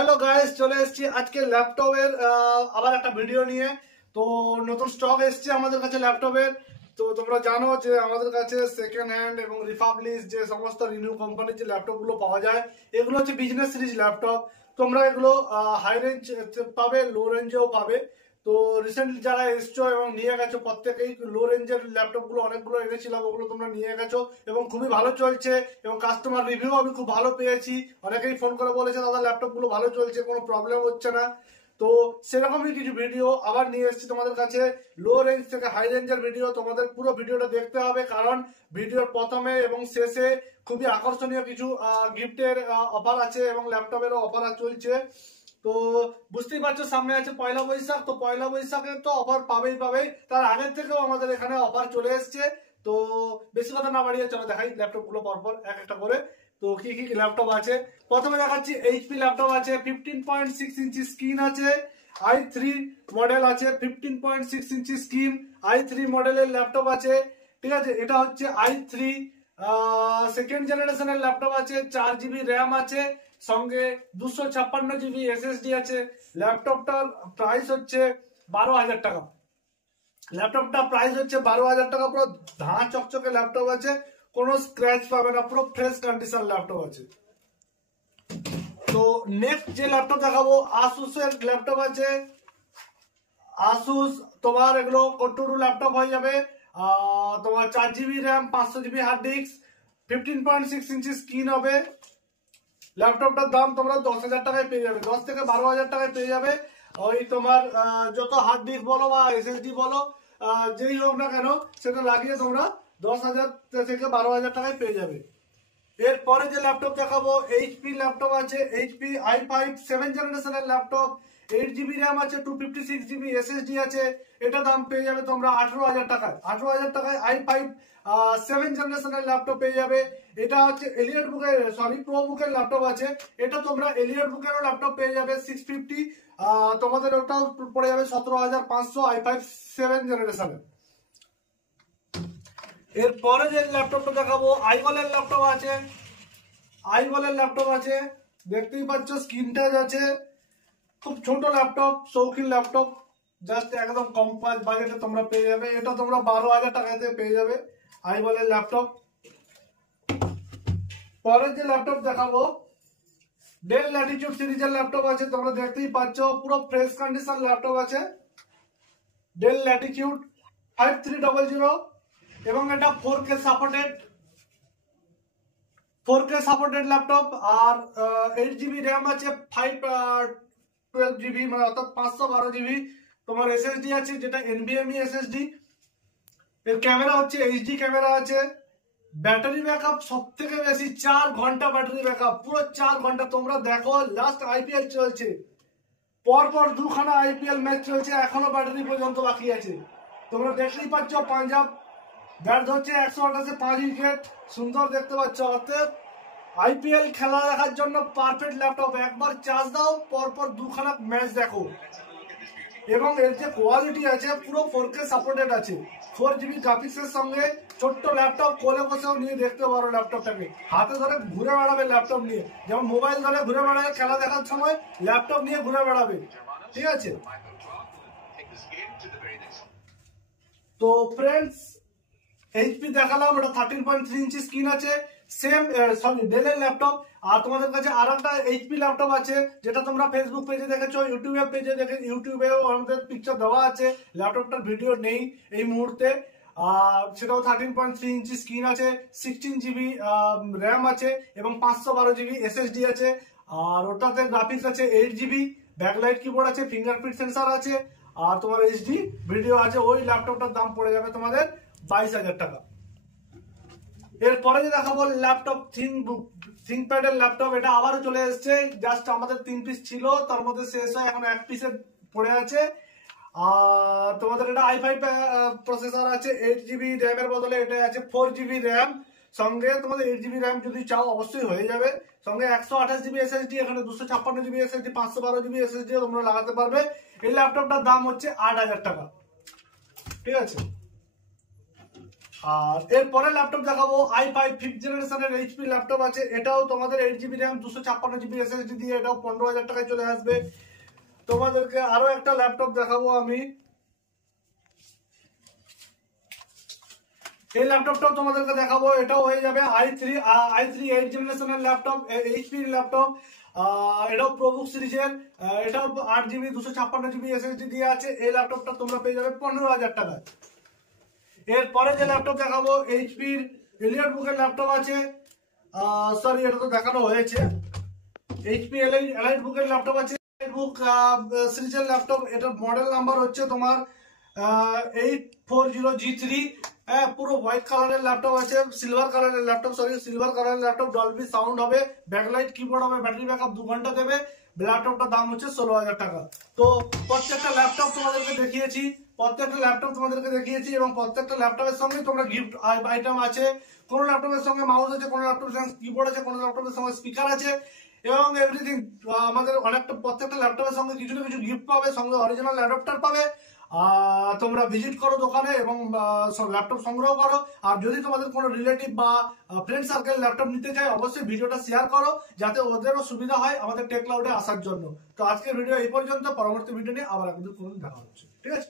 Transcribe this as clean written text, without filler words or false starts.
Hello guys, চলে এসেছি আজকে ল্যাপটপের আবার একটা ভিডিও নিয়ে। তো নতুন স্টক এসেছে আমাদের কাছে ল্যাপটপের। তো তোমরা জানো যে আমাদের কাছে সেকেন্ড হ্যান্ড এবং রিপাবলিশ যে সমস্ত রিনিউ কোম্পানির যে ল্যাপটপগুলো পাওয়া যায়, এগুলো হচ্ছে বিজনেস সিরিজ ল্যাপটপ। তোমরা এগুলো হাই রেঞ্জ পাবে, লো রেঞ্জেও পাবে। তো রিসেন্টলি যারা এসছো এবং নিয়ে গেছো, প্রত্যেকেই লো রেঞ্জের ল্যাপটপগুলো অনেকগুলো এনেছিলাম, ওগুলো তোমরা নিয়ে গেছো এবং খুবই ভালো চলছে এবং কাস্টমার রিভিউ আমি খুব ভালো পেয়েছি। অনেকেই ফোন করে বলেছে দাদা ল্যাপটপগুলো ভালো চলছে, কোনো প্রবলেম হচ্ছে না। তো সেরকমই কিছু ভিডিও আবার নিয়ে এসেছি তোমাদের কাছে, লো রেঞ্জ থেকে হাই রেঞ্জের ভিডিও। তোমাদের পুরো ভিডিওটা দেখতে হবে, কারণ ভিডিওর প্রথমে এবং শেষে খুবই আকর্ষণীয় কিছু গিফটের অফার আছে এবং ল্যাপটপেরও অফার চলছে। তো বুঝতেই পারছো সামনে আছে পয়লা বৈশাখ। তো পয়লা বৈশাখে তো অফার পাবেই, তার আগের থেকেও আমাদের এখানে অফার চলে এসছে। তো বেশি কথা না বাড়িয়ে চলো দেখাই ল্যাপটপ গুলো পরপর এক একটা করে। তো কি কি ল্যাপটপ আছে প্রথমে দেখাচ্ছি। এইচপি ল্যাপটপ আছে, 15.6 ইঞ্চি স্ক্রিন আছে, i3 মডেল আছে, 15.6 ইঞ্চি স্ক্রিন i3 মডেলের ল্যাপটপ আছে। ঠিক আছে, এটা হচ্ছে i3 সেকেন্ড জেনারেশনের ল্যাপটপ আছে, 4 GB র্যাম আছে, সঙ্গে 256 GB এসএসডি আছে। ল্যাপটপটার প্রাইস হচ্ছে 12,000 টাকা। ল্যাপটপটা প্রাইস হচ্ছে 12,000 টাকা। পুরো ধাঁ চকচকে ল্যাপটপ আছে, কোনো স্ক্র্যাচ পাবে না, পুরো ফ্রেশ কন্ডিশন ল্যাপটপ আছে। তো নেক্সট যে ল্যাপটপ দেখাবো, আসুসের ল্যাপটপ আছে। আসুস তোমার এগুলো কটুরু ল্যাপটপ হয়ে যাবে। তোমার 4 GB RAM, 500 GB hard disk, 15.6 ইঞ্চি স্ক্রিন হবে। ল্যাপটপটার দাম তোমরা 10,000 টাকায় পেয়ে যাবে, 10 থেকে 12,000 টাকায় পেয়ে যাবে। ওই তোমার যত হার্ড ডিস্ক বলো বা এসএসডি বলো, যেই হোক না কেন, সেটা লাগিয়ে তোমরা 10,000 থেকে 12,000 টাকায় পেয়ে যাবে। এরপরে যে ল্যাপটপ দেখাবো, এইচপি ল্যাপটপ আছে। এইচপি i5 7 জেনারেশনের ল্যাপটপ, 8 GB র্যাম আছে, 256 GB এসএসডি আছে। এটা দাম পেয়ে যাবে তোমরা 18,000 টাকায়। 18,000 টাকায় i5 7 জেনারেশনের ল্যাপটপ পেয়ে যাবে। এটা হচ্ছে এলিয়ট বুকের প্রো বুকের ল্যাপটপ আছে। এটা তোমরা এলিয়ট বুকেরও ল্যাপটপ পেয়ে যাবে 650। তোমাদের ওটাও পড়ে যাবে 17,500 i5 7 জেনারেশনের। এরপরে যে ল্যাপটপটা দেখাবো, আইবলের ল্যাপটপ আছে। আইবলের ল্যাপটপ আছে, দেখতেই পাচ্ছ স্ক্রিন টাচ আছে। খুব ছোট ল্যাপটপ, শৌখিন ল্যাপটপ, জাস্ট একদম কম বাজেটে তোমরা পেয়ে যাবে। এটা তোমরা 12,000 টাকাতে পেয়ে যাবে আইবলের ল্যাপটপ। পরের যে ল্যাপটপ দেখাবো, ডেল ল্যাটিটিউড সিরিজের ল্যাপটপ আছে। তোমরা দেখতেই পাচ্ছ পুরো ফ্রেশ কন্ডিশন ল্যাপটপ আছে, ডেল ল্যাটিটিউড 5300 এবং এটা 4K সাপোর্টেড ল্যাপটপ। আর 8 GB র্যাম আছে, 512 GB মানে অর্থাৎ 512 GB তোমার এসএসডি আছে, যেটা NVMe এসএসডি। এর ক্যামেরা হচ্ছে এইচডি ক্যামেরা আছে। ব্যাটারি ব্যাকআপ সব থেকে বেশি, 4 ঘন্টা ব্যাটারি ব্যাকআপ, পুরো 4 ঘন্টা। তোমরা দেখো লাস্ট আইপিএল চলছে, পরপর 2খানা আইপিএল ম্যাচ চলছে, এখনো ব্যাটারি পর্যন্ত বাকি আছে। তোমরা দেখতেই পাচ্ছ পাঞ্জাব ব্যাট ধরছে, 128-এ 5 উইকেট, সুন্দর দেখতে পাচ্ছ। অর্থাৎ আইপিএল খেলা দেখার জন্য পারফেক্ট ল্যাপটপ। একবার চার্জ দাও, পরপর 2খানা ম্যাচ দেখো। এবং এর যে কোয়ালিটি আছে, পুরো 4K সাপোর্টেড আছে, 4 GB গ্রাফিক্সের সঙ্গে। ছোট্ট ল্যাপটপ, কোলে বসেও নিয়ে দেখতে পারো ল্যাপটপটাকে, হাতে ধরে ঘুরে বেড়াবে ল্যাপটপ নিয়ে, যেমন মোবাইল ধরে ঘুরে বেড়াবে খেলা দেখার সময়, ল্যাপটপ নিয়ে ঘুরে বেড়াবে। ঠিক আছে, তো ফ্রেন্ডস এইচপি দেখালাম, এটা 13.3 ইঞ্চি স্ক্রিন আছে, সেম ডেলের ল্যাপটপ। আর তোমাদের কাছে আর একটা এইচপি ল্যাপটপ আছে, যেটা তোমরা ফেসবুক পেজে দেখেছো, ইউটিউবে পেজে ইউটিউবেও আমাদের পিকচার দেওয়া আছে। ল্যাপটপটার ভিডিও নেই এই মুহূর্তে। আর সেটাও 13.3 ইঞ্চি স্ক্রিন আছে, 16 GB র্যাম আছে এবং 512 GB এসএসডি আছে। আর ওটাতে গ্রাফিক্স আছে 8 GB, ব্যাকলাইট কিবোর্ড আছে, ফিঙ্গারপ্রিন্ট সেন্সার আছে, আর তোমার এইচডি ভিডিও আছে। ওই ল্যাপটপটার দাম পড়ে যাবে তোমাদের 22,000 টাকা। এরপরে যে দেখাবো ল্যাপটপ, থিংকপ্যাডের ল্যাপটপ। এটা আবারও চলে এসছে, জাস্ট আমাদের 3 পিস ছিল, তার মধ্যে শেষ হয়, এখন 1 পিসে পড়ে আছে। আর তোমাদের এটা i5 প্রসেসর আছে, 8 GB র্যামের বদলে এটা আছে 4 GB র্যাম। সঙ্গে তোমাদের 8 GB র্যাম যদি চাও অবশ্যই হয়ে যাবে। সঙ্গে 128 GB এসএসডি, এখানে 256 GB এসএসডি, 512 GB এসএসডি তোমরা লাগাতে পারবে। এই ল্যাপটপটার দাম হচ্ছে 8,000 টাকা। ঠিক আছে, আর এরপরে ল্যাপটপ দেখাবো i5 5th জেনারেশনের এইচপি ল্যাপটপ আছে, এটাও তোমাদের 8GB র্যাম 256GB SSD দিয়ে এটাও 15,000 টাকায় চলে আসবে। তোমাদেরকে আরো একটা ল্যাপটপ দেখাবো আমি, এই ল্যাপটপটাও তোমাদেরকে দেখাবো, এটাও হয়ে যাবে i3 8th জেনারেশনের ল্যাপটপ, এইচপি ল্যাপটপ, এটাও প্রোবুক সিরিজের, এটাও 8GB 256GB SSD দিয়ে আছে। এই ল্যাপটপটা তোমরা পেয়ে যাবে 15,000 টাকায়। এরপরে যে ল্যাপটপ দেখাবো এইচপির এলিয়ট বুকের ল্যাপটপ আছে, সরি এটা তো দেখানো হয়েছে, এইচপি এলাইট বুকের ল্যাপটপ আছে, বুক সিরিজের ল্যাপটপ, এটার মডেল নাম্বার হচ্ছে তোমার 840G3, পুরো হোয়াইট কালারের ল্যাপটপ আছে, সিলভার কালারের ল্যাপটপ, ডলবি সাউন্ড হবে, ব্যাকলাইট কিবোর্ড হবে, ব্যাটারি ব্যাকআপ 2 ঘন্টা দেবে। ল্যাপটপটার দাম হচ্ছে 16,000 টাকা। তো প্রত্যেকটা ল্যাপটপ তোমাদেরকে দেখিয়েছি এবং প্রত্যেকটা ল্যাপটপের সঙ্গে তোমরা গিফট আইটেম আছে। কোনো ল্যাপটপের সঙ্গে মাউস আছে, কোনো ল্যাপটপের সঙ্গে কিবোর্ড আছে, কোনো ল্যাপটপের সঙ্গে স্পিকার আছে এবং এভরিথিং। আমাদের প্রত্যেকটা ল্যাপটপের সঙ্গে কিছু না কিছু গিফট পাবে, সঙ্গে অরিজিনাল অ্যাডাপ্টার পাবে। তোমরা ভিজিট করো দোকানে এবং ল্যাপটপ সংগ্রহ করো। আর যদি তোমাদের কোনো রিলেটিভ বা ফ্রেন্ড সার্কেল ল্যাপটপ নিতে চায়, অবশ্যই ভিডিওটা শেয়ার করো যাতে ওদেরও সুবিধা হয় আমাদের টেক ক্লাউডে আসার জন্য। তো আজকের ভিডিও এই পর্যন্ত, পরবর্তী ভিডিও নিয়ে আবার একদিন দেখা হচ্ছে, ঠিক আছে।